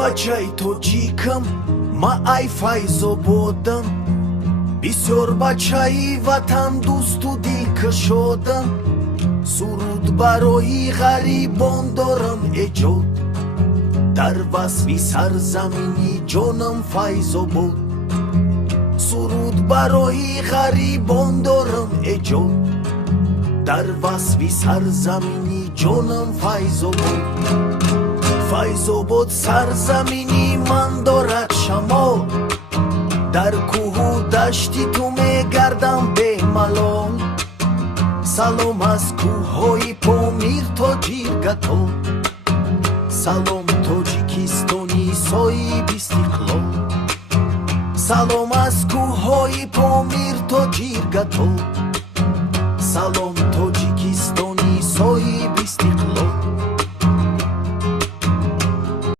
бачай тоҷикам ма ай файзободам бисёр бачаи ватан дӯсту дилкашодам суруд барои ғарибон дорам эҷод дар васфи сарзамини ҷонам файзобод суруд барои ғарибон дорам эҷод дар васфи сарзамини ҷонам файзобод файзобод сарзамини ман дорад шамол дар кӯҳу дашти ту мегардам бемалол салом аз кӯҳҳои помир то ҷиргатон салом тоҷикистони соҳиби истиқлол салом аз кӯҳҳои помир то ҷиргатон салом тоҷи